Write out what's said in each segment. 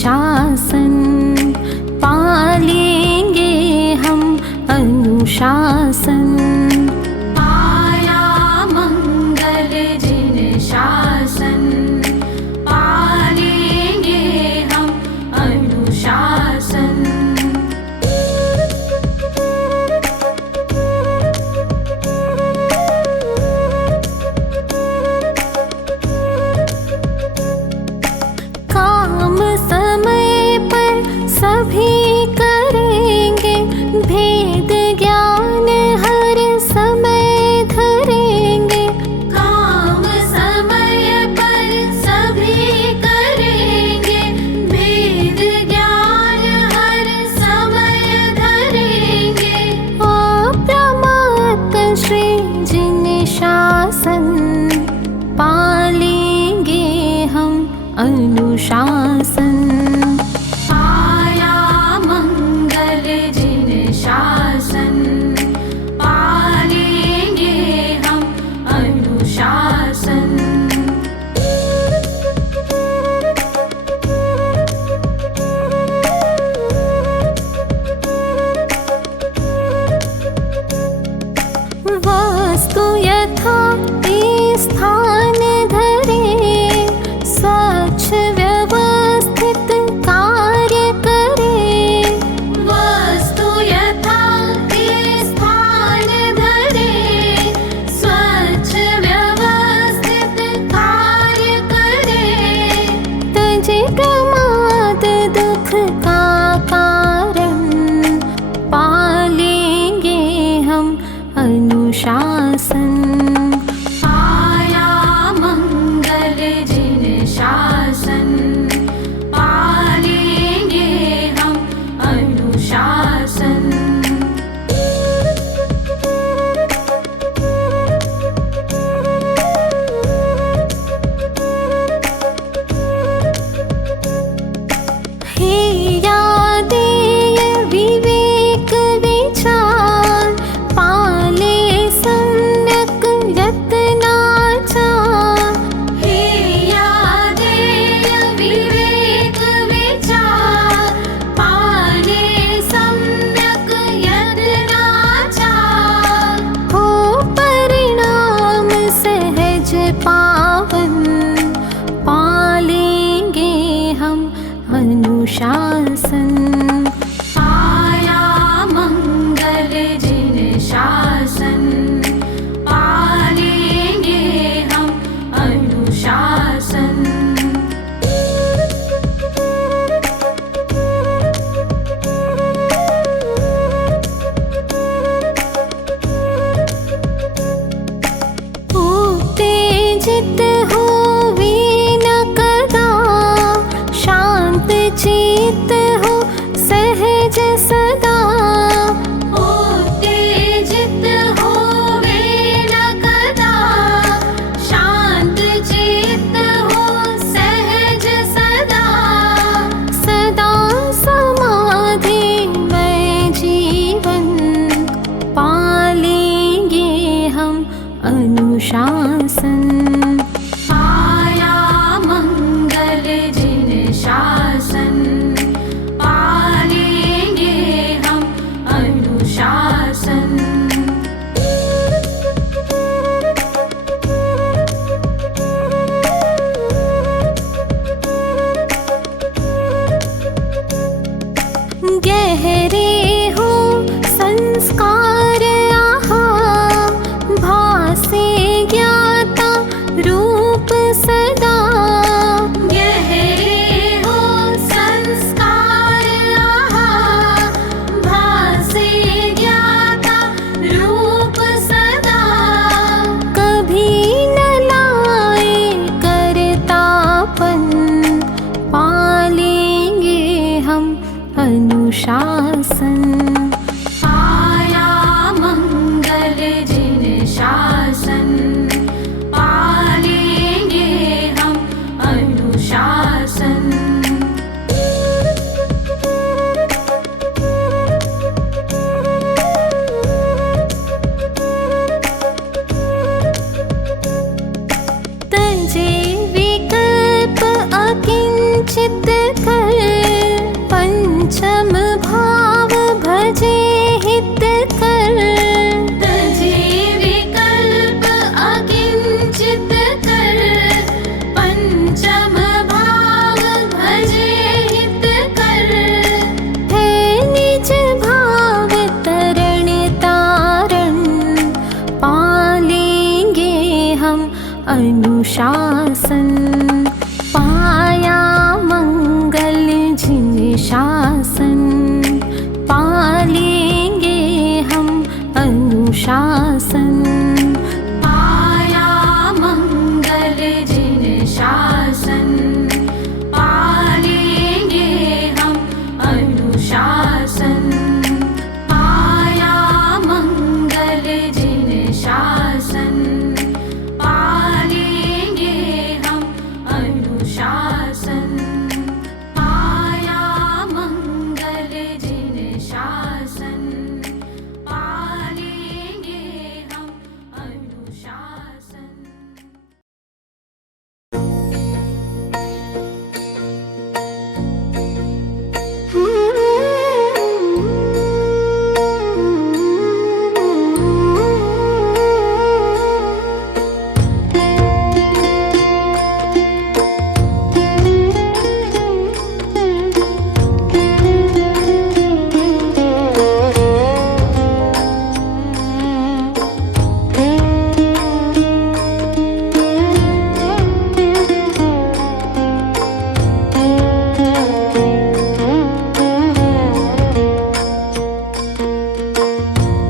शासन, पालेंगे हम अनुशासन। पाया मंगल जिन शासन, पालेंगे हम अनुशासन। काम समय पर सभी करेंगे, भेद ज्ञान हर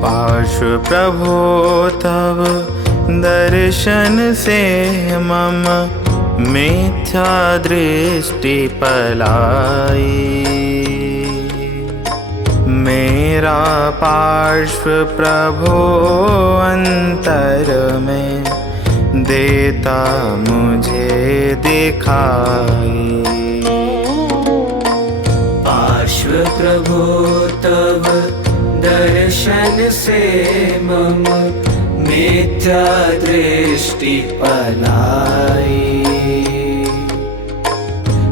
पार्श्व प्रभो तव दर्शन से मम मिथ्या दृष्टि पलाई। मेरा पार्श्व प्रभो अंतर में देता मुझे दिखाई। पार्श्व प्रभो तव दर्शन से मम मिथ्या दृष्टि पलाई।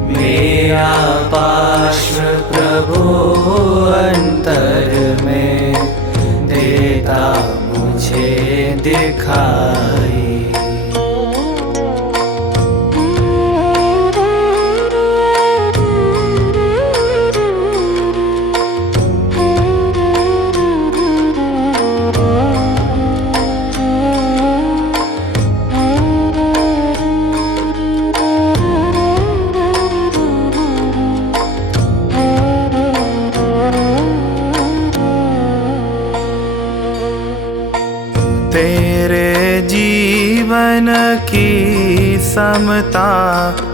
मेरा पार्श्व प्रभो अंतर में देता मुझे दिखाई। तेरे जीवन की समता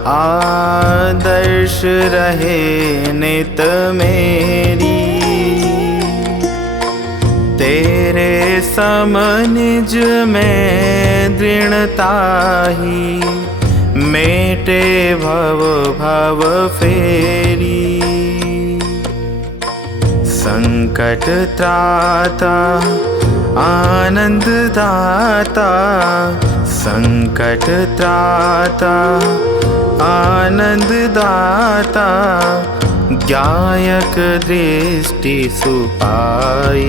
आदर्श रहे नित मेरी। तेरे सम निज में दृढ़ता ही मेटे भव भव फेरी। संकट त्राता आनंद दाता, संकट त्राता आनंद दाता, ज्ञायक दृष्टि सुपाई।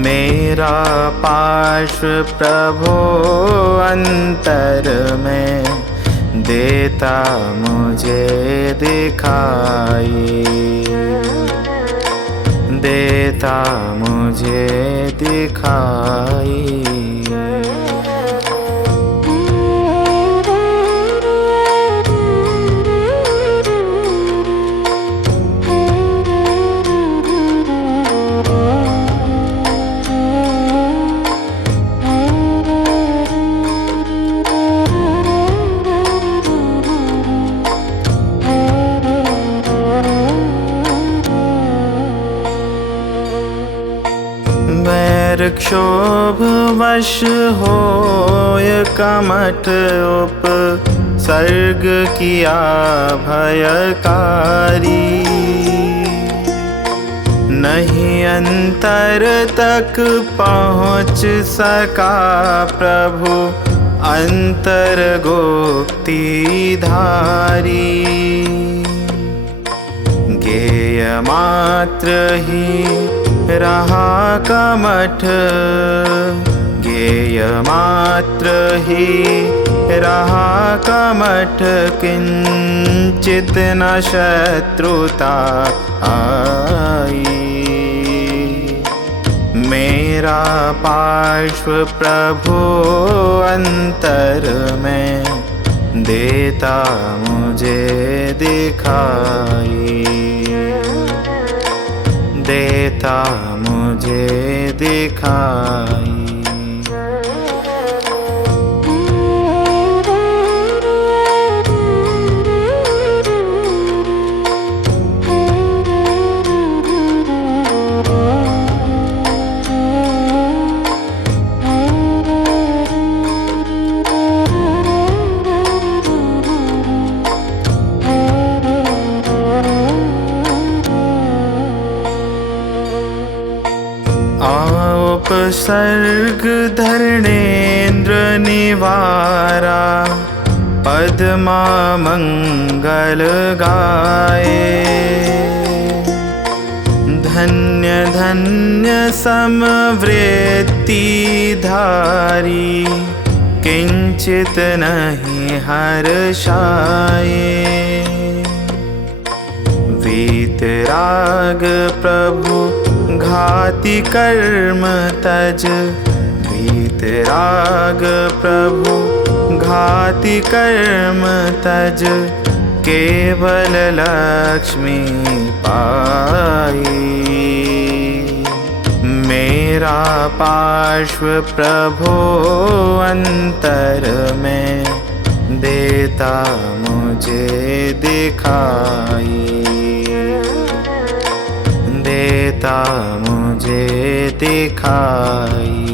मेरा पार्श्व प्रभो अंतर में देता मुझे दिखाई। देता मुझे दिखाई। क्षोभ वश होय कमठ उप सर्ग किया भयकारी। नहीं अंतर तक पहुँच सका प्रभु अंतर गुप्ति धारी। गेय मात्र ही रहा कमठ, गेय मात्र ही रहा कमठ, किंचित न शत्रुता आई। मेरा पार्श्व प्रभु अंतर में देता मुझे दिखाई। देता मुझे दिखाई। उपसर्ग धरणेन्द्र निवारा, पद्मा मंगल गाए। धन्य धन्य समवृत्ति धारी, किंचित नहीं हर्षाए। वीतराग प्रभु घाति कर्म तज, वीतराग प्रभु घाति कर्म तज, केवल लक्ष्मी पाई। मेरा पार्श्व प्रभो अंतर में देता मुझे दिखाई, देता मुझे दिखाई।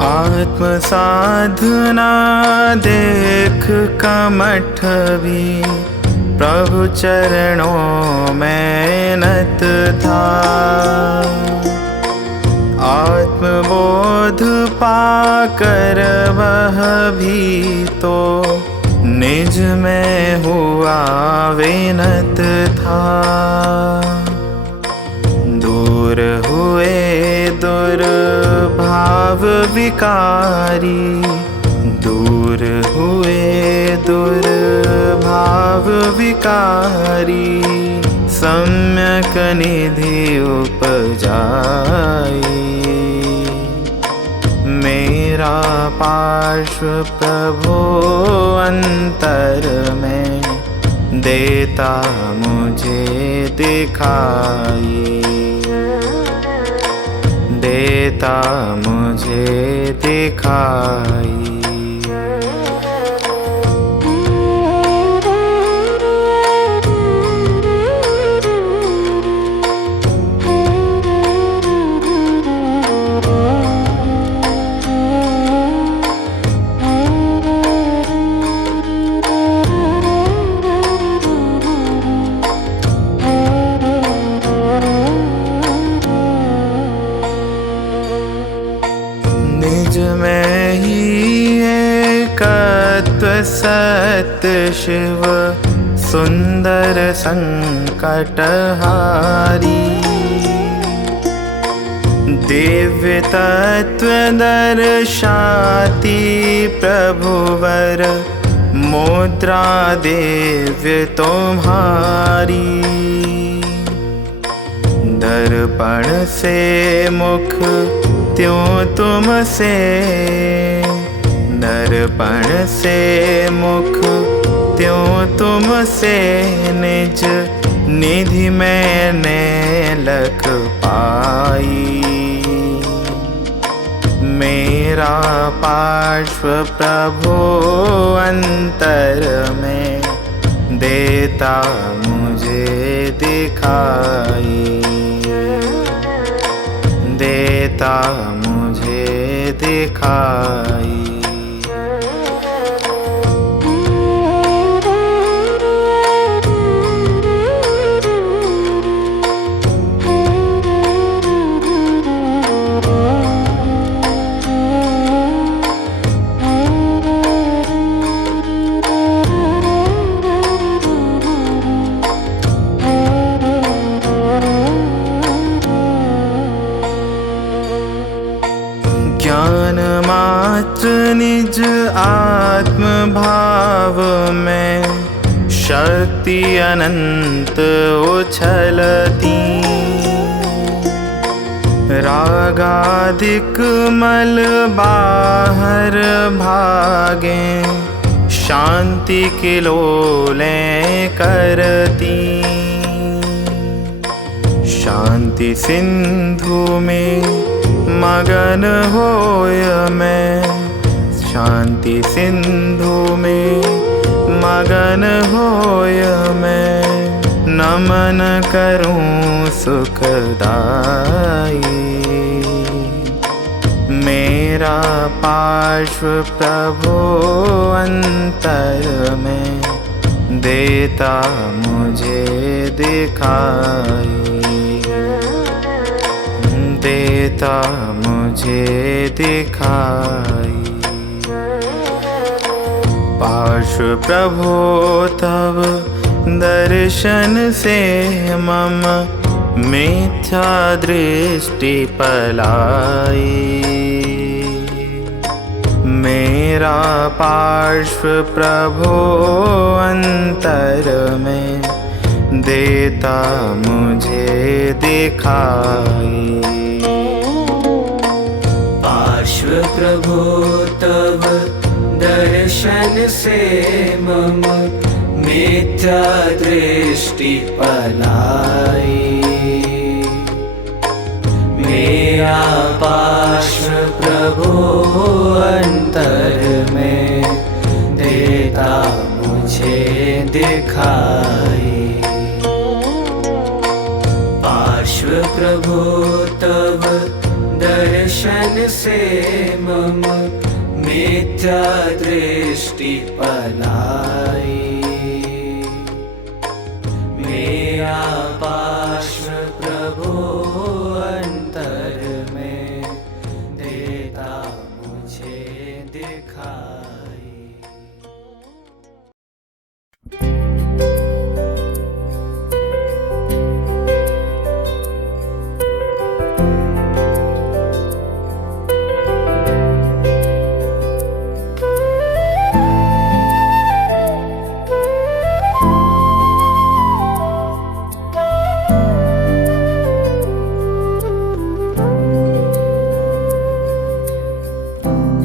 आत्म साधना देख कमठ भी प्रभु चरणों में नत था। आत्मबोध पाकर वह भी तो निज में हुआ विनत था। दूर हुए दुर्भाव विकारी, दूर हुए दुर्भाव विकारी, सम्यक निधि उपजाई। मेरा पार्श्व प्रभो अंतर में देता मुझे दिखाई, देता मुझे दिखाई। निज में ही एकत्व सत्य शिव सुंदर संकटहारी। दिव्य तत्व दर्शाती प्रभुवर मुद्रा दिव्य तुम्हारी। दर्पण से मुख त्यों तुमसे, दर्पण से मुख त्यों तुमसे, निज निधि मैंने लख पाई। मेरा पार्श्व प्रभो अंतर में देता मुझे दिखाई, देता मुझे दिखाई। ज्ञान मात्र निज आत्म भाव में शक्ति अनंत उछलती। रागाधिक मल बाहर भागे, शांति किलोलें करती। शांति सिंधु में मगन होय मैं, शांति सिंधु में मगन होय मैं। नमन करूं सुखदाई, मेरा पार्श्व प्रभो अंतर में देता मुझे दिखाई, देता मुझे दिखाई। पार्श्व प्रभो तब दर्शन से मम मिथ्या दृष्टि पलाई। मेरा पार्श्व प्रभो अंतर में देता मुझे दिखाई। पार्श्व प्रभो तव दर्शन से मम मिथ्या दृष्टि पलाई। मेरा पार्श्व प्रभो अंतर में देता मुझे दिखाई। पार्श्व प्रभो तव दर्शन से मम मिथ्या दृष्टि पलाई। मेरा पार्श्व प्रभो अंतर में देता मुझे दिखाई।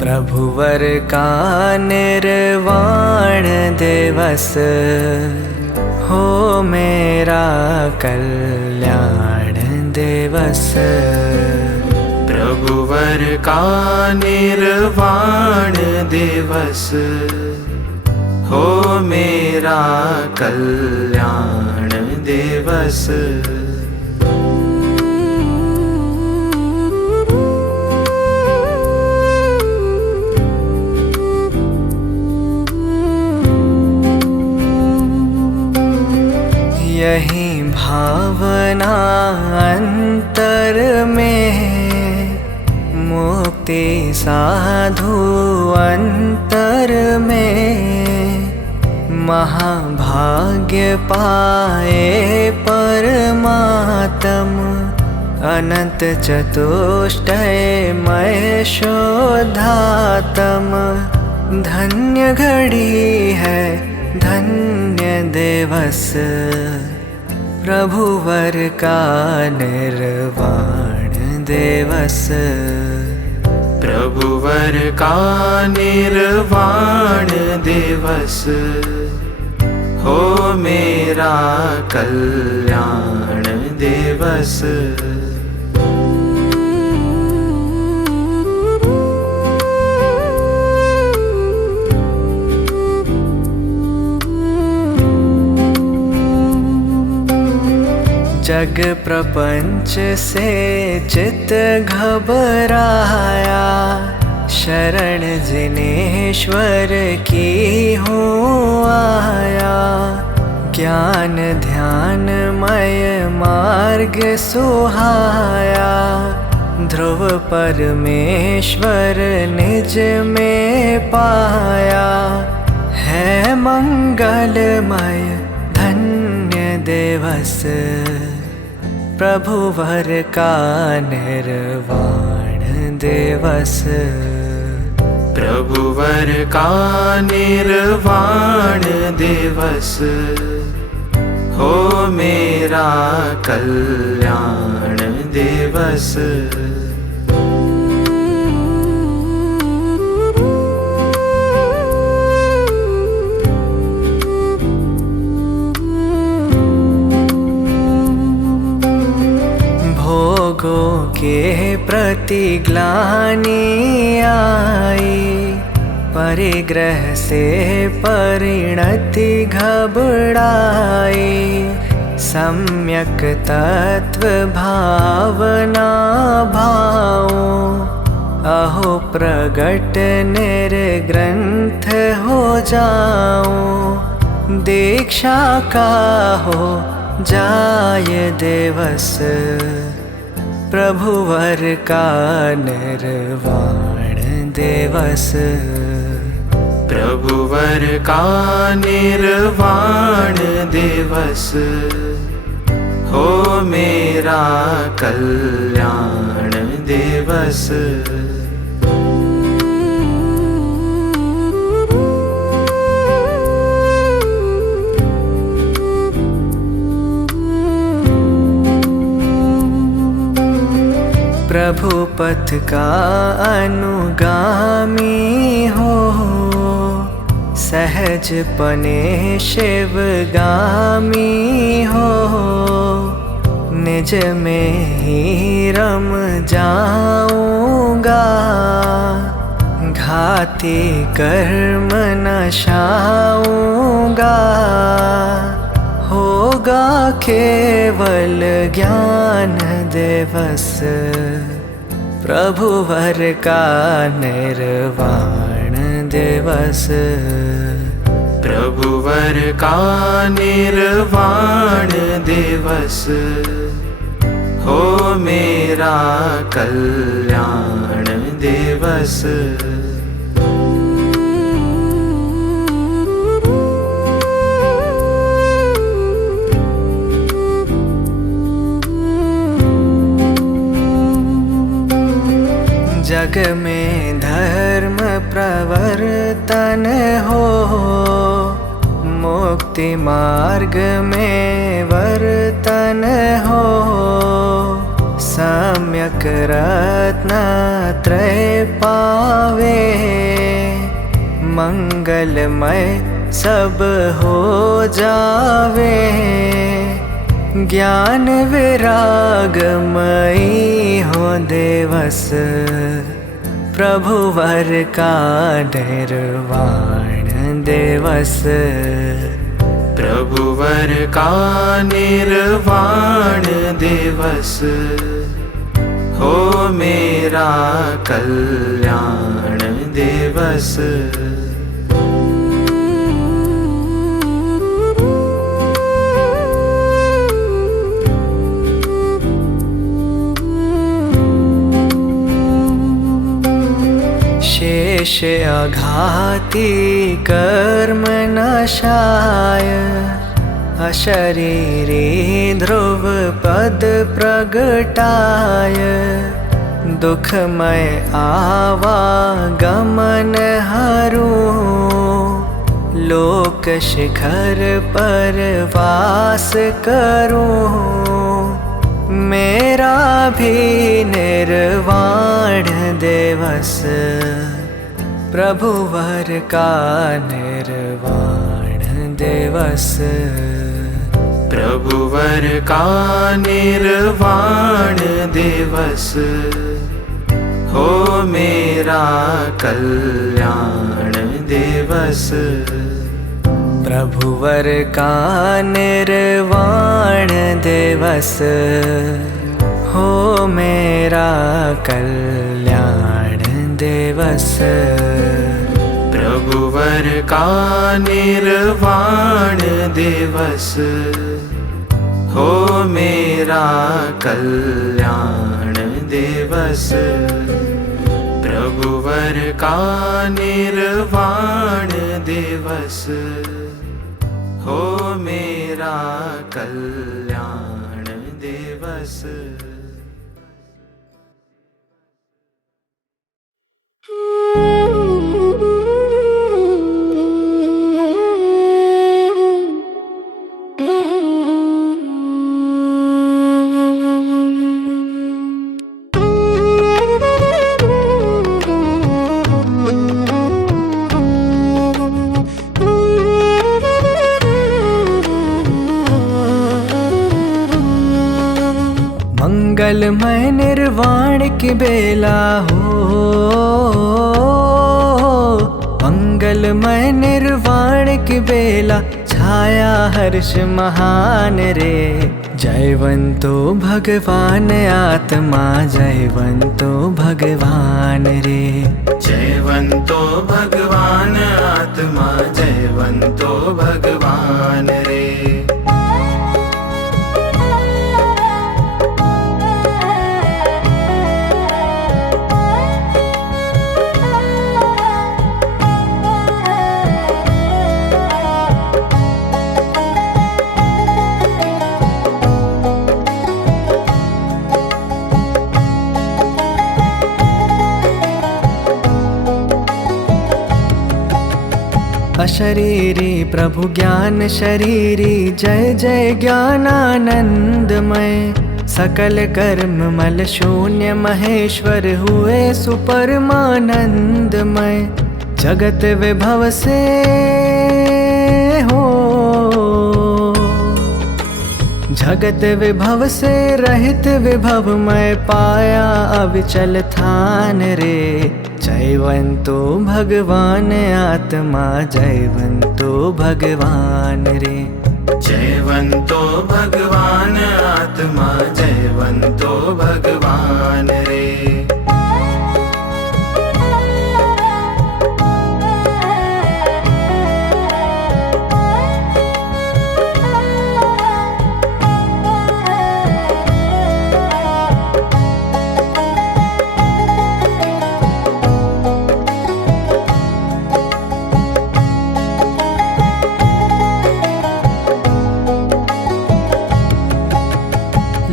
प्रभुवर का निर्वाण दिवस हो मेरा कल्याण दिवस। प्रभुवर का निर्वाण दिवस हो मेरा कल्याण दिवस। यही भावना अंतर में मुक्ति साधु अंतर में महाभाग्य पाए परमात्म अनंत चतुष्टयमय शोधात्म। धन्य घड़ी है धन्य दिवस प्रभुवर का निर्वाण दिवस। प्रभुवर का निर्वाण दिवस हो मेरा कल्याण दिवस। जग प्रपंच से चित घबराया, शरण जिनेश्वर की हूँ आया। ज्ञान ध्यानमय मार्ग सुहाया, ध्रुव परमेश्वर निज में पाया। है मंगलमय धन्य दिवस प्रभुवर का निर्वाण दिवस। प्रभुवर का निर्वाण दिवस हो मेरा कल्याण दिवस। भोगों के प्रति ग्लानि आई, परिग्रह से परिणति घबराई। सम्यक तत्व भावना भाओ, अहो प्रगट निर्ग्रंथ हो जाओ। दीक्षा का हो जाय दिवस प्रभुवर का निर्वाण दिवस। प्रभुवर का निर्वाण दिवस हो मेरा कल्याण दिवस। प्रभु पथ का अनुगामी हो, सहज पने शिवगामी हो। निज में ही रम जाऊंगा, घाती कर्म नशाऊंगा। होगा केवल ज्ञान दिवस, प्रभुवर का निर्वाण दिवस। प्रभुवर का निर्वाण दिवस, हो मेरा कल्याण दिवस। जग में धर्म प्रवर्तन हो, मुक्ति मार्ग में वर्तन हो। सम्यक रत्नत्रय पावे, मंगलमय सब हो जावे। ज्ञान विरागमयी हो दिवस, प्रभुवर का निर्वाण दिवस। प्रभुवर का निर्वाण दिवस, हो मेरा कल्याण दिवस। शेष अघाती कर्म नशाय, अशरीरी ध्रुव पद प्रगटाय। दुखमय आवागमन हरू, लोक शिखर पर वास करूं। मेरा भी निर्वाण दिवस, प्रभुवर का निर्वाण दिवस। प्रभुवर का निर्वाण दिवस, हो मेरा कल्याण दिवस। प्रभुवर का निर्वाण दिवस, हो मेरा कल्याण दिवस। प्रभुवर का निर्वाण दिवस, हो मेरा कल्याण दिवस। प्रभुवर का निर्वाण दिवस, हो मेरा कल्याण दिवस। मंगलमय निर्वाण की बेला हो, मंगलमय निर्वाण की बेला। छाया हर्ष महान रे, जयवंतो भगवान आत्मा, जयवंतो भगवान रे। जयवंतो भगवान आत्मा, जयवंतो भगवान रे। अशरीरी प्रभु ज्ञान शरीरी, जय जय ज्ञानानंदमय। सकल कर्म मल शून्य महेश्वर हुए सुपरमानंदमय। जगत विभव से हो, जगत विभव से रहित विभवमय पाया अविचल थान रे। जयवंतो भगवान आत्मा जयवंतो भगवान रे। जयवंतो भगवान आत्मा जयवंतो भगवान रे।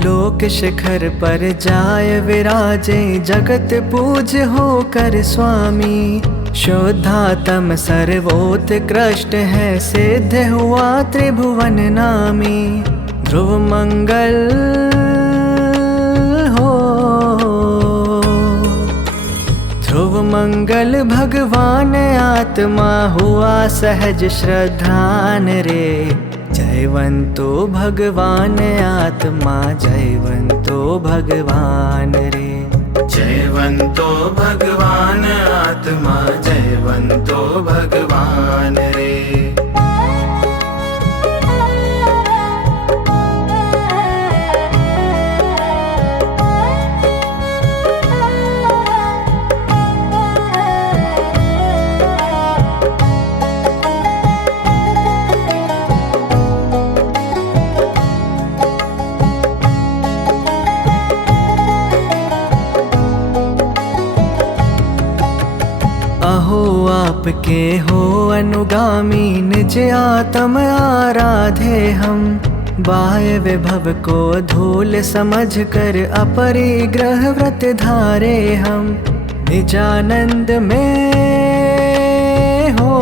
लोक शिखर पर जाय विराजे जगत पूज होकर स्वामी। शुद्धातम सर्वोत्कृष्ट है सिद्ध हुआ त्रिभुवन नामी। ध्रुव मंगल हो, ध्रुव मंगल भगवान आत्मा हुआ सहज श्रद्धान रे। जयवंतो भगवान आत्मा जयवंतो भगवान रे। जयवंतो भगवान आत्मा जयवंतो भगवान रे। अहो आपके हो अनुगामी निज आत्म आराधे हम। बाह्य विभव को धूल समझ कर अपरिग्रह व्रत धारे हम। निजानंद में हो,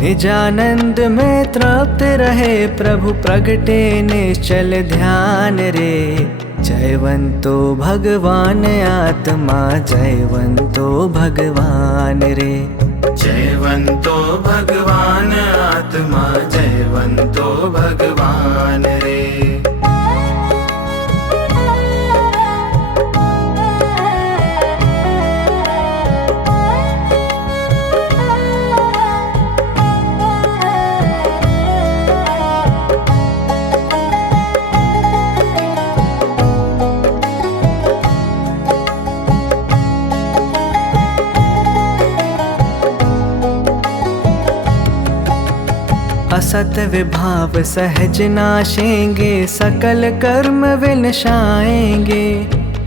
निजानंद में तृप्त रहे प्रभु प्रगटे निश्चल ध्यान रे। जयवंतो भगवान आत्मा जयवंतो भगवान रे। जयवंतो भगवान आत्मा जयवंतो भगवान रे। असत विभाव सहज नाशेंगे सकल कर्म विनशाएंगे।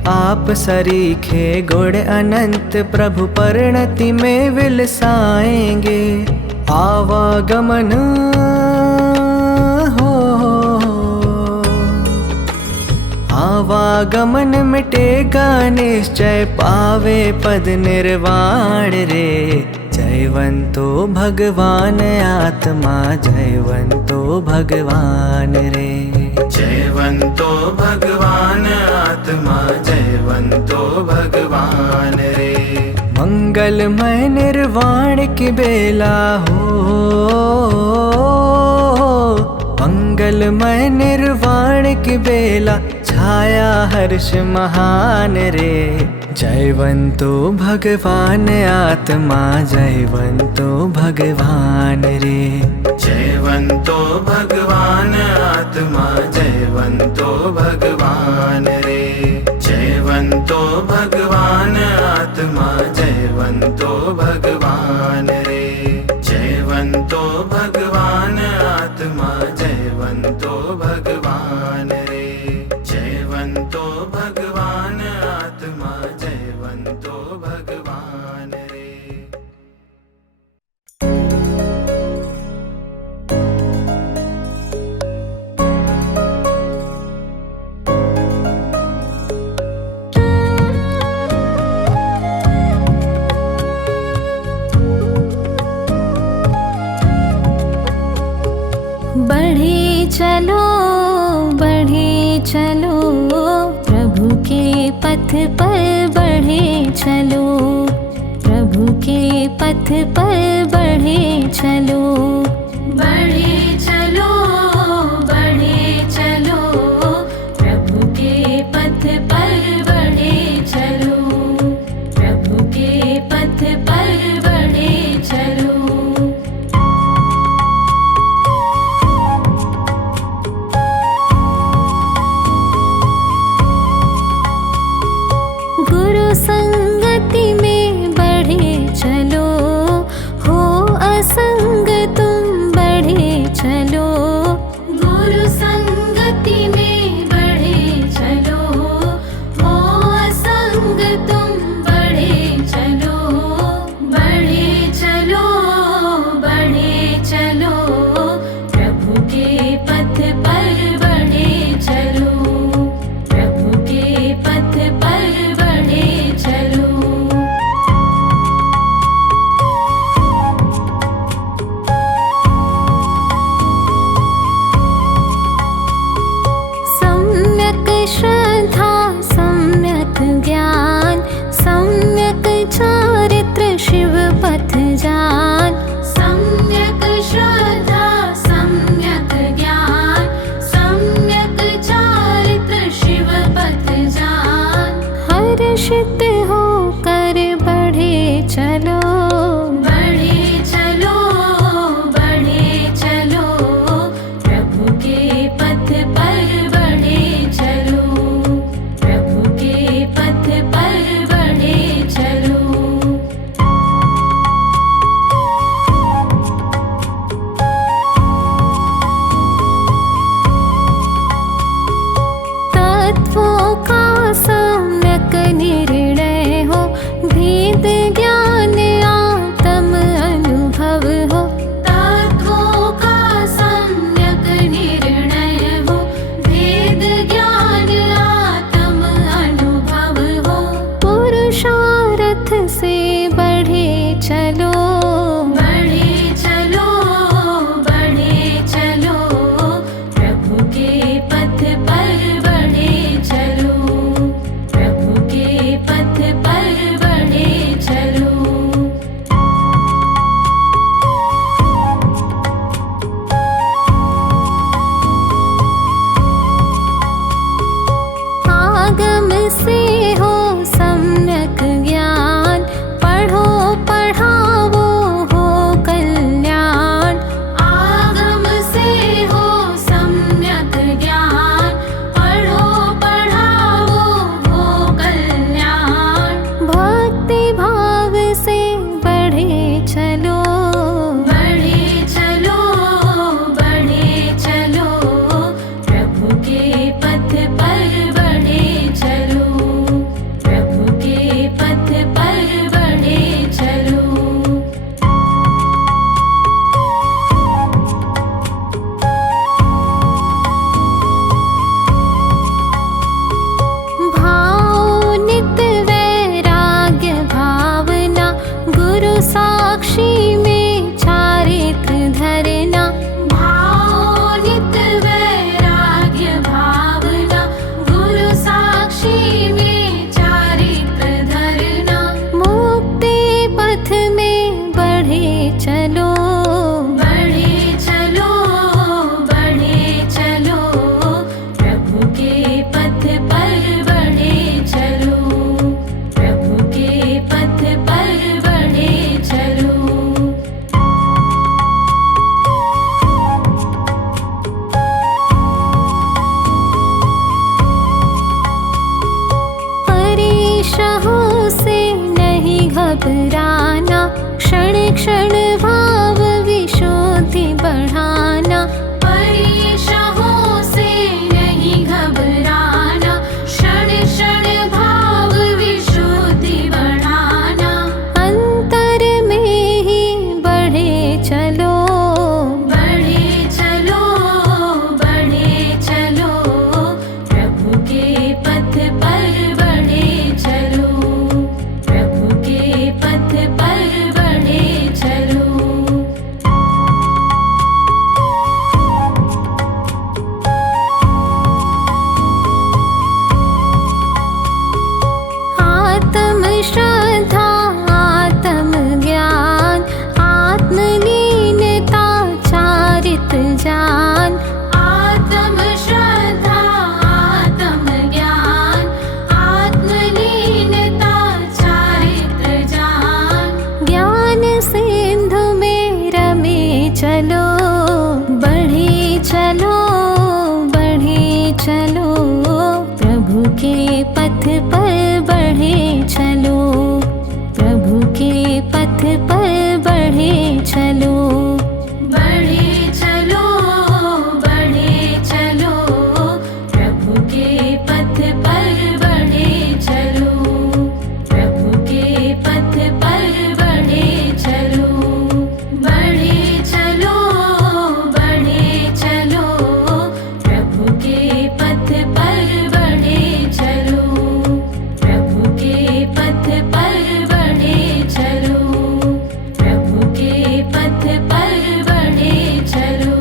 आप सरीखे गुण अनंत प्रभु परिणति में विलसाएंगे। आवागमन हो, आवागमन मिटेगा निश्चय पावे पद निर्वाण रे। जयवंतो भगवान आत्मा जयवंतो भगवान रे। जयवंतो भगवान आत्मा जयवंतो भगवान रे। मंगलमय निर्वाण की बेला हो, मंगलमय निर्वाण की बेला छाया हर्ष महान रे। जयवंतो भगवान आत्मा जयवंतो भगवान रे। जयवंतो भगवान आत्मा जयवंतो भगवान रे। जयवंतो भगवान आत्मा जयवंतो भगवान रे। जयवंतो भगवान आत्मा जयवंतो भगवान रे। जयवंतो भगवान आत्मा जयवंतो भगवान रे। बढ़े चलो पथ पर बढ़े चलो, प्रभु के पथ पर बढ़े चलो, बढ़े चलो, बढ़े चलो, प्रभु के पथ पर बढ़े चलो, प्रभु के पथ पर बढ़े चलो। गुरु संगति में बढ़े चलो, हो असंग तुम बढ़े चलो, गुरु संगति में बढ़े चलो, हो असंग तुम बढ़े चलो, बढ़े चलो, बढ़े चलो, प्रभु के पथ पर बढ़े चलो, प्रभु के पथ पर बढ़े चलो। सम्यक श्रद्धा सम्यक ज्ञान, सम्यक चारित्र शिव पथ जान, सम्यक श्रद्धा सम्यक ज्ञान, सम्यक चारित्र शिव पथ जान, हर्षित होकर बढ़े चलो, बढ़े चलो, बढ़े चलो, प्रभु के पथ पर बढ़े चलो, प्रभु के पथ पर बढ़े चलो। तत्वों का सम्यक निर्णय हो, भेद ज्ञान आत्म अनुभव हो, तत्वों का सम्यक निर्णय हो, भेद ज्ञान आत्म अनुभव हो, पुरुषार्थ से बढ़े चलो, बढ़े चलो, बढ़े चलो, प्रभु के पथ पर बढ़े चलो, प्रभु के पथ पर बढ़े चलो। आगम से हो सम्यक ज्ञान, पढ़ो पढ़ावो हो कल्याण, आगम से हो सम्यक ज्ञान, पढ़ो पढ़ावो हो कल्याण, भक्ति भाव से बढ़े चलो, बढ़े चलो, बढ़े चलो, प्रभु के पथ पर बढ़े चलो, प्रभु के पथ पर बढ़े चलो। भाव नित वैराग्य भावना, गुरु साक्षी में चारित्र धरना, भाव नित वैराग्य भावना, गुरु साक्षी में चारित्र धरना, मुक्ति पथ में बढ़े चलो, बढ़े चलो, बढ़े चलो, प्रभु के पथ पर बढ़े चलो, प्रभु के पथ पर बढ़े चलो। परेशानों से नहीं घबराना, क्षण क्षण भाव विशुद्धि बढ़ाना, परेशानों से नहीं घबराना, क्षण क्षण भाव विशुद्धि बढ़ाना, अंतर में ही बढ़े चलो, बढ़े चलो, बढ़े चलो, प्रभु के पथ पर बढ़े चलो, प्रभु के पथ पर बढ़े चलो, बढ़े चलो, बढ़े चलो, प्रभु के पथ पर बढ़े चलो, प्रभु के पथ पर बढ़े चलो, बढ़े चलो, बढ़े चलो, प्रभु के पथ पर बढ़े चलो, प्रभु के पथ पर बढ़े चलो, प्रभु के पथ पर बढ़े चलो।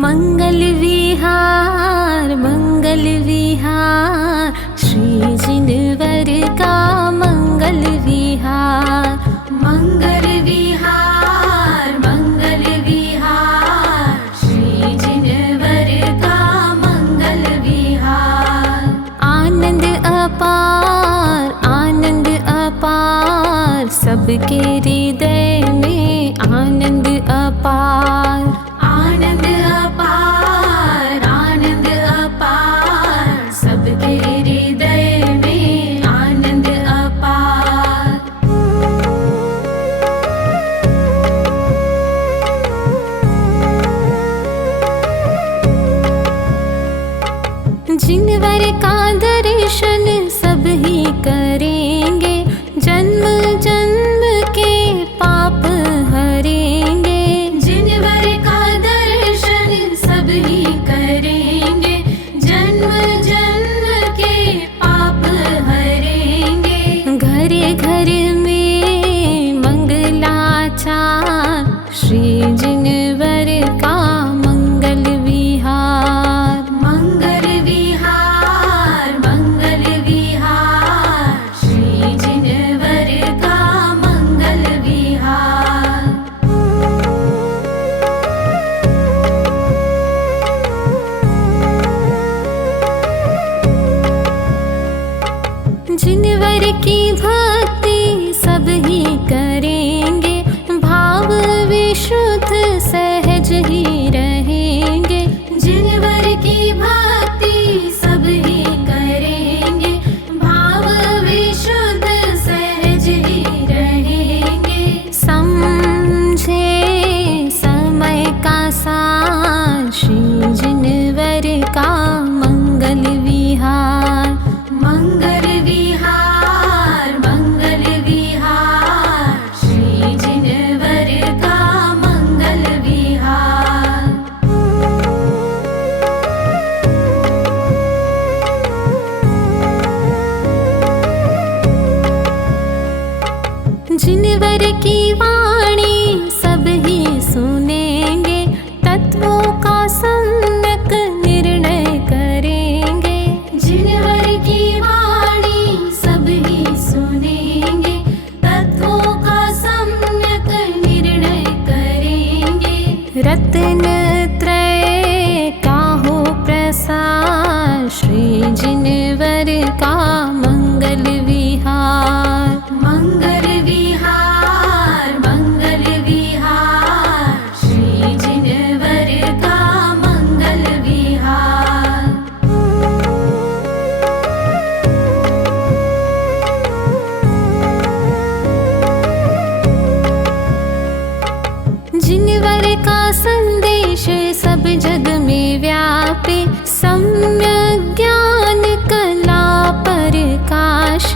मंगल विहार, मंगल विहार, श्री जिनवर का मंगल विहार, मंगल विहार, मंगल विहार, श्री जिनवर का मंगल विहार। आनंद अपार, आनंद अपार, सबके हृदय में आनंद अपार, आनंद अपार, आनंद अपार, सबके हृदय में आनंद अपार। जिनवर का दर्शन सब ही करेंगे, जन्म जन्म के पाप हरेंगे। जिनवर का दर्शन सब ही करेंगे, जन्म जन्म के पाप हरेंगे। घर घर में मंगलाचार, श्री जिनवर का मंगल विहार, मंगल विहार, मंगल विहार, श्री जिनवर का मंगल विहार। जिनवर की भक्ति सब ही करेंगे, भाव विशुद्ध सहज ही रहेंगे। जिनवर की भक्ति सब ही करेंगे, भाव विशुद्ध सहज ही रहेंगे। समझे समय का सार, श्री जिनवर का मंगल विहार, मंगल विहार, मंगल विहार, श्री जिनवर का मंगल विहार। जिनवर की वाणी सब ही सुनेंगे, तत्वों का सम्यक निर्णय करेंगे। जिनवर की वाणी सब ही सुनेंगे, तत्वों का सम्यक निर्णय करेंगे। रत्न त्रय का हो प्रसार, श्री जिनवर का मंगल विहार, मंगल विहार, मंगल विहार, श्री जिनवर का मंगल विहार। जिनवर का संदेश सब जग में व्यापे, सम्यक ज्ञान कला प्रकाश।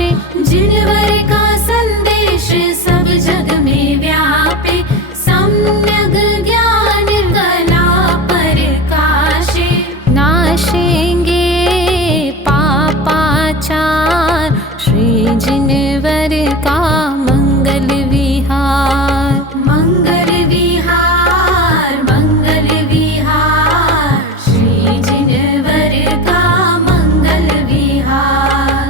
जिनवर का संदेश सब जग में व्यापे, सम्यक ज्ञान कला प्रकाश। नाशेंगे पापाचार, श्री जिनवर का मंगल विहार, मंगल विहार, मंगल विहार, श्री जिनवर का मंगल विहार।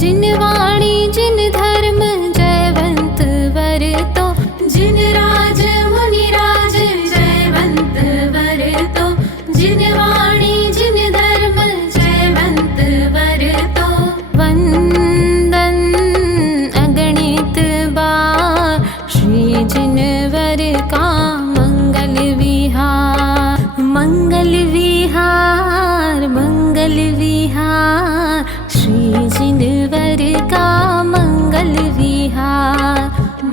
जिन वाणी जिन धर्म जयवंत वर तो, जिन राज मुनि राज जयवंत वर तो, जिन वाणी जिन धर्म जयवंत वर तो। वंदन अगणित बार श्री जिनवर का मंगल विहार, मंगल विहार, मंगल विहार, श्री जिनवर का मंगल विहार।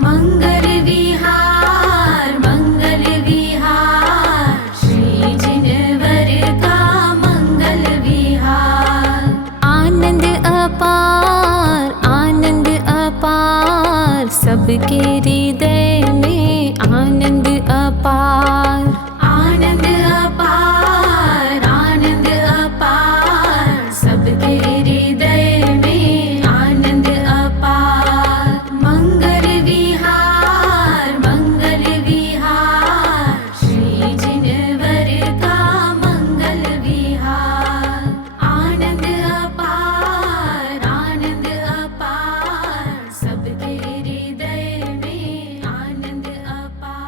मंगल विहार, मंगल विहार, श्री जिनवर का मंगल विहार। आनंद अपार, आनंद अपार, सबके हृदय में आनंद अपार। आनंद अपार, आनंद अपार, सबके हृदय में आनंद अपार। मंगल विहार, मंगल विहार, श्री जिनवर का मंगल विहार। आनंद अपार, आनंद अपार, सबके हृदय में आनंद अपार।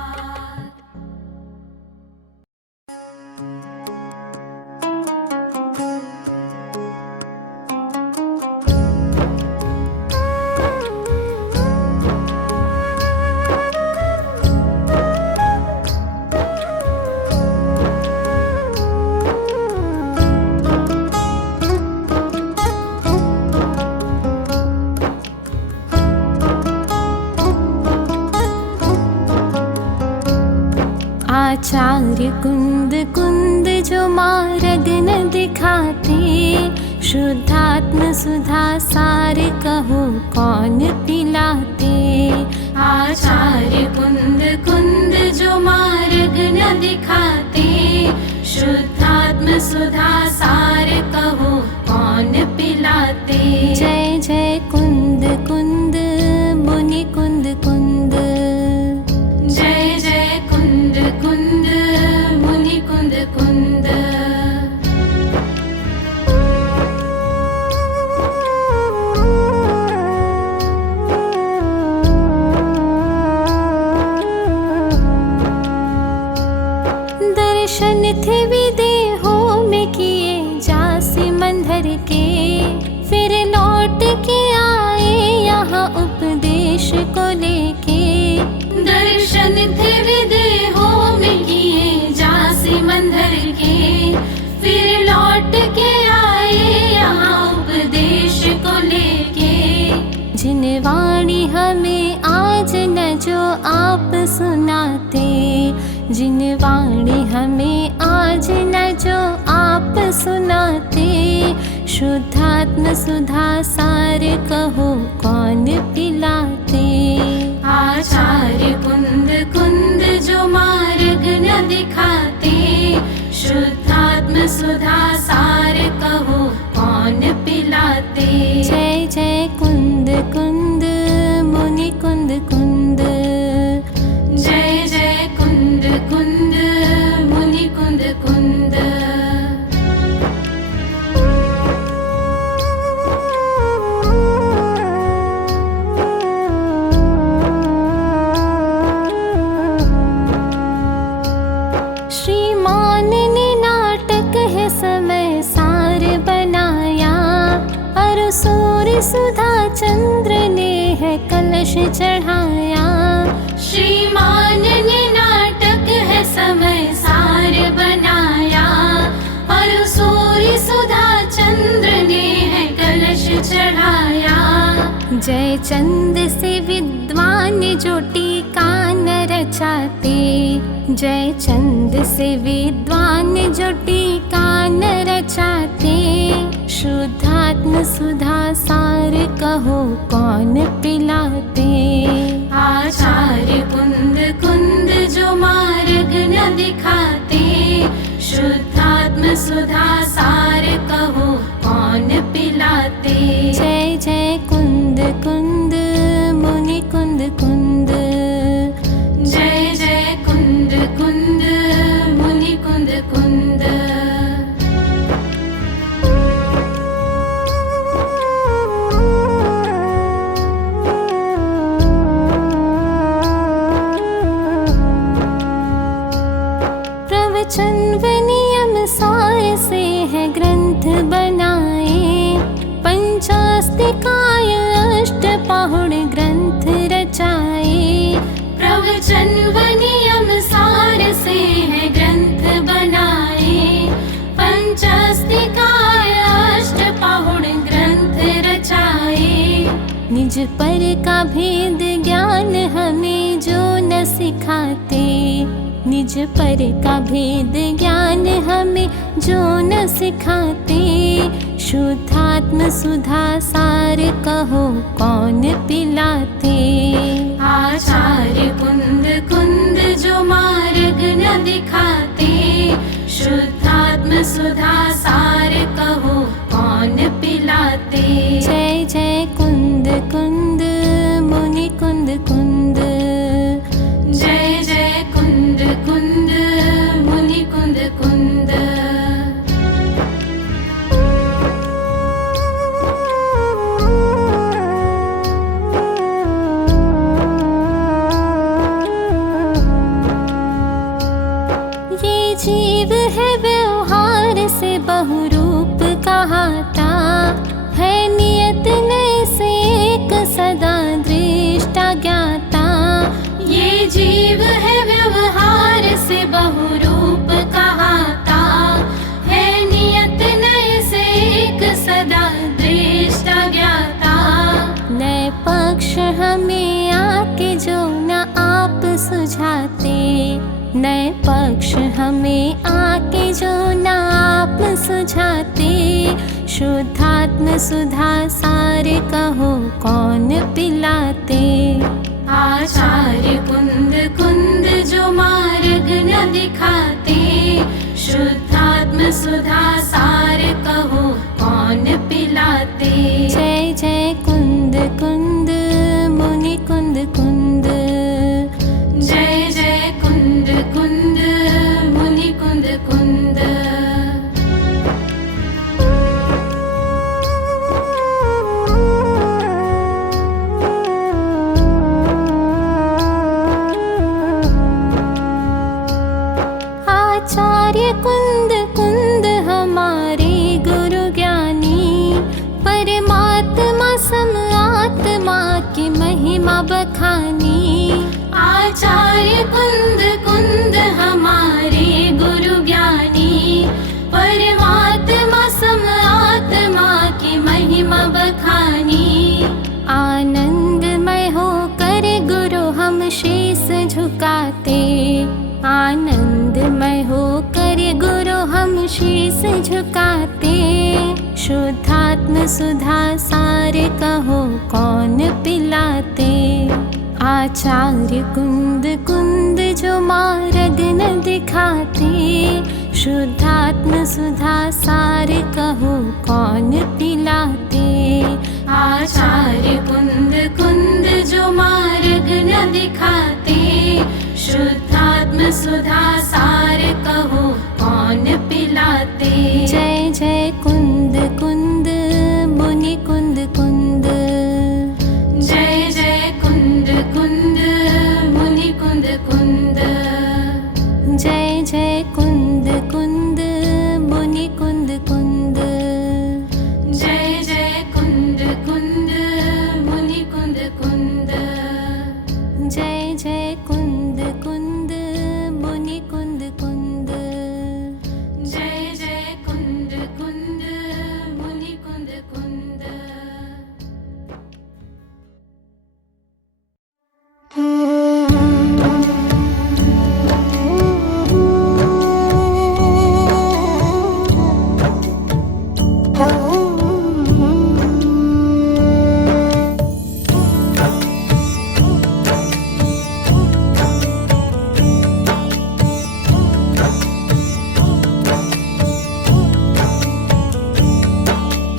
आचार्य कुंद कुंद जो मार्ग न दिखाते, शुद्धात्म सुधा सार कहो कौन पिलाते। आचार्य कुंद कुंद जो मार्ग न दिखाते, शुद्धात्म सुधा सार कहो कौन पिलाते। जय जय कुंद कुंद मुनि कुंद कुंद, जय जय कुंद कुंद मुनि कुंद कुंद। दर्शन थे विदेहों में किए जासी मंदिर के, फिर लौट के आए यहाँ उपदेश को लेके। दर्शन थे विदेहों में किए जासी मंदिर के, फिर लौट के आए यहाँ उपदेश को लेके। जिन वाणी हमें आज न जो आप सुनाते, जिन वाणी हमें आज न जो आप सुनाते। शुद्धात्म सुधा सार कहो कौन पिलाते। आचार्य कुंद कुंद जो मार्ग न दिखाते, शुद्धात्म सुधा सार कहो कौन पिलाते। जय जय कुंद कुंद मुनि कुंद कुंद, जय जय कुंद कुंद मुनि कुंद कुंद। श्रीमान ने नाटक है समय सार बनाया, और सूर्य सुधा चंद्र ने है कलश चढ़ाया। श्रीमान ने नाटक है समय सार बनाया, और सूर्य सुधा चंद्र ने है कलश चढ़ाया। जय चंद से विद्वान जो टीका न रचाते, जय चंद से विद्वान जो टीका न रचाते। शुद्धात्म सुधा सार कहो कौन पिलाते। आचार्य कुंद कुंद जो मार्ग न दिखाते, शुद्धात्म सुधा सार कहो कौन पिलाते। जय जय कुंद कुंद मुनि कुंद कुंद, जय जय कुंद कुंद मुनि कुंद कुंद। पंचास्तिकाय अष्टपाहुड़ ग्रंथ रचाए। प्रवचन व नियम सार से है ग्रंथ बनाए। पंचास्तिकाय अष्टपाहुड़ ग्रंथ रचाए। निज पर का भेद ज्ञान हमें जो न सिखाते। निज पर का भेद ज्ञान हमें जो न सिखाते। शुद्धात्म सुधा सार कहो कौन पिलाते। आचार्य कुंद कुंद जो मार्ग न दिखाते। शुद्धात्म सुधा सार कहो कौन पिलाते। जय जय कुंद कुंद मुनि कुंद कुंद। जय जय कुंद कुंद मुनि कुंद कुंद। ये जीव है व्यवहार से बहुरूप कहाता। है नियत नय से एक सदा दृष्टा ज्ञाता। ये जीव है व्यवहार से बहुरूप कहाता। है नियत नय से एक सदा दृष्टा ज्ञाता। नए पक्ष हमें आके जो न आप सुझाते। नए पक्ष हमें आके जो न आप सुझाते। शुद्धात्म सुधा सार कहो कौन पिलाते। आचार्य कुंद कुंद जो मार्ग न दिखाते। शुद्धात्म सुधा सार कहो कौन पिलाते। जय जय कुंद कुंद मुनि कुंद कुंद। जय जय कुंद कुंद मुनि कुंद कुंद। आचार्य कुंद कुंद हमारे गुरु ज्ञानी। परमात्मा सम आत्मा की महिमा बखानी। आचार्य कुंद कुंद हमारे गुरु ज्ञानी। परमात्मा सम आत्मा की महिमा बखानी। आनंदमय हो कर गुरु हम शीस झुकाते। आनंदमय हो कर गुरु हम शीस झुकाते। शुद्धात्म सुधा सार कहो कौन पिलाते। आचार्य कुंद कुंद जो मार्ग न दिखाते। शुद्धात्म सुधा सार कहो कौन पिलाते। आचार्य कुंद कुंद जो मार्ग न दिखाते। शुद्धात्म सुधा सार कहो कौन पिलाते। जय जय कुंद कुंद मुनि कुंद कुंद। जय जय कुंद कुंद मुनि कुंद कुंद। जय जय कुंद कुंद मुनि कुंद कुंद। जय जय कुंद कुंद मुनि कुंद कुंद। जय जय कुंद कुंद मुनि कुंद कुंद। जय जय कुंद कुंद मुनि कुंद कुंद।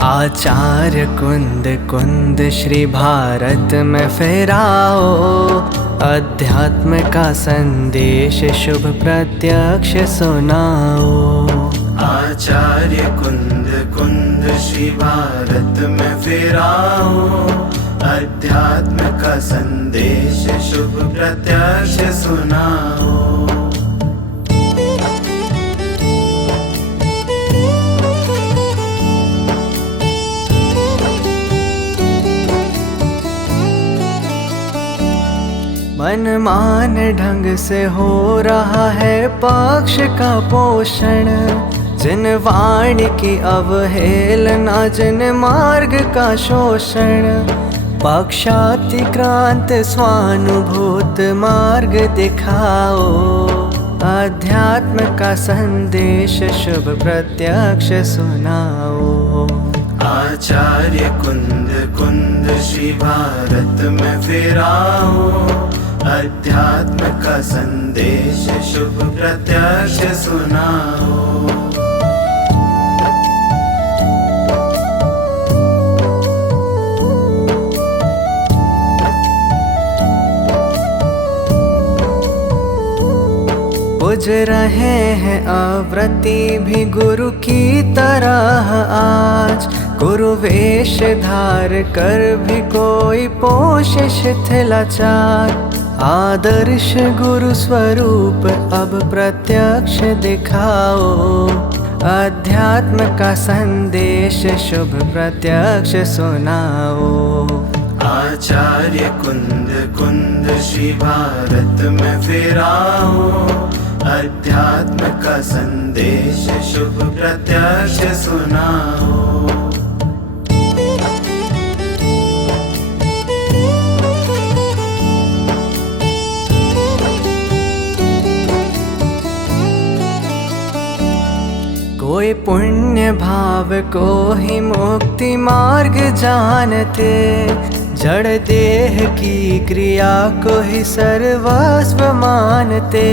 आचार्य कुंद कुंद श्री भारत में फहराओ। अध्यात्म का संदेश शुभ प्रत्यक्ष सुनाओ। आचार्य कुंद कुंद श्री भारत में फिराओ। अध्यात्म का संदेश शुभ प्रत्यक्ष सुनाओ। मनमान ढंग से हो रहा है पक्ष का पोषण, जिन वाणी की अवहेलना, जिन मार्ग का शोषण। पक्षातिक्रांत स्वानुभूत मार्ग दिखाओ, अध्यात्म का संदेश शुभ प्रत्यक्ष सुनाओ। आचार्य कुंद कुंद श्री भारत में फिराओ, अध्यात्म का संदेश शुभ प्रत्यक्ष सुनाओ। बुझ रहे हैं अव्रति भी गुरु की तरह आज, गुरु वेश धार कर भी कोई पोष शिथिलाचार। आदर्श गुरु स्वरूप अब प्रत्यक्ष दिखाओ, अध्यात्म का संदेश शुभ प्रत्यक्ष सुनाओ। आचार्य कुंद कुंद श्री भारत में फिराओ, अध्यात्म का संदेश शुभ प्रत्यक्ष सुनाओ। कोई पुण्य भाव को ही मुक्ति मार्ग जानते, जड़ देह की क्रिया को ही सर्वस्व मानते।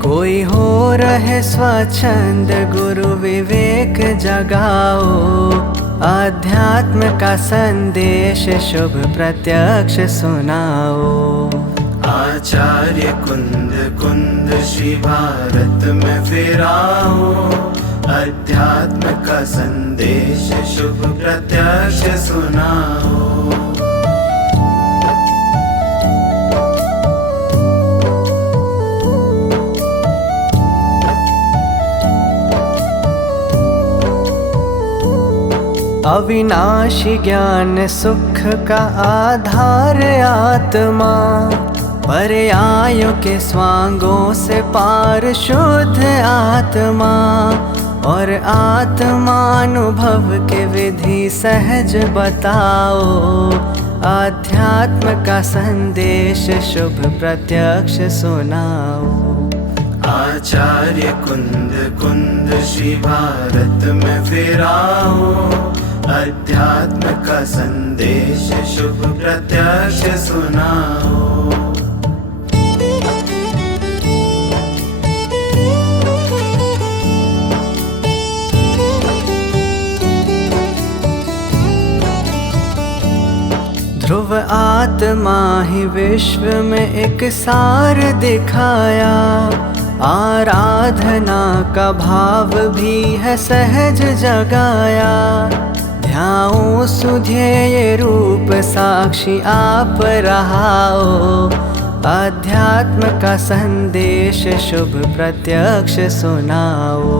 कोई हो रहे स्वच्छंद गुरु विवेक जगाओ, अध्यात्म का संदेश शुभ प्रत्यक्ष सुनाओ। आचार्य कुंद कुंद श्री भारत में फिराओ, अध्यात्म का संदेश शुभ प्रत्यक्ष सुनाओ। अविनाशी ज्ञान सुख का आधार आत्मा, पर्यायों के स्वांगों से पार शुद्ध आत्मा। और आत्मानुभव के विधि सहज बताओ, अध्यात्म का संदेश शुभ प्रत्यक्ष सुनाओ। आचार्य कुंद कुंद श्री भारत में फिराओ, अध्यात्म का संदेश शुभ प्रत्यक्ष सुनाओ। ध्रुव आत्मा ही विश्व में एक सार दिखाया, आराधना का भाव भी है सहज जगाया। ध्याओ सुध्येय रूप साक्षी आप रहाओ, अध्यात्म का संदेश शुभ प्रत्यक्ष सुनाओ।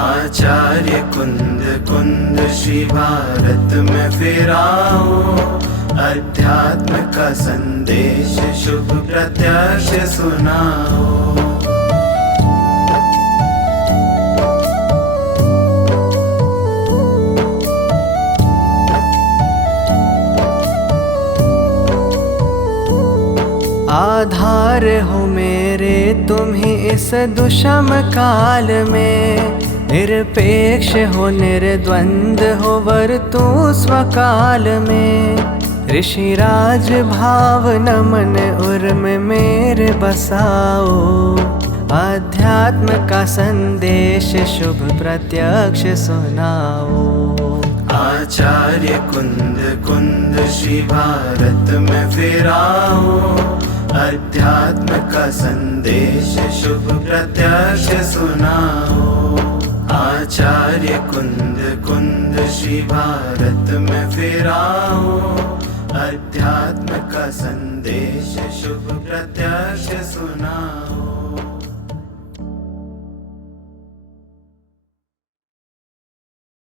आचार्य कुंद कुंद श्री भारत में फिराओ, अध्यात्म का संदेश शुभ प्रत्यक्ष सुनाओ। आधार हो मेरे तुम ही इस दुष्म काल में, निरपेक्ष हो निर्द्वंद हो वर्तु स्वकाल में। ऋषिराज भाव नमन उर्म मेरे बसाओ, अध्यात्म का संदेश शुभ प्रत्यक्ष सुनाओ। आचार्य कुंद कुंद श्री भारत में फिराओ, अध्यात्म का संदेश शुभ प्रत्यक्ष सुनाओ। आचार्य कुंद कुंद श्री भारत में फिराओ, अध्यात्म का संदेश शुभ प्रत्यक्ष सुनाओ।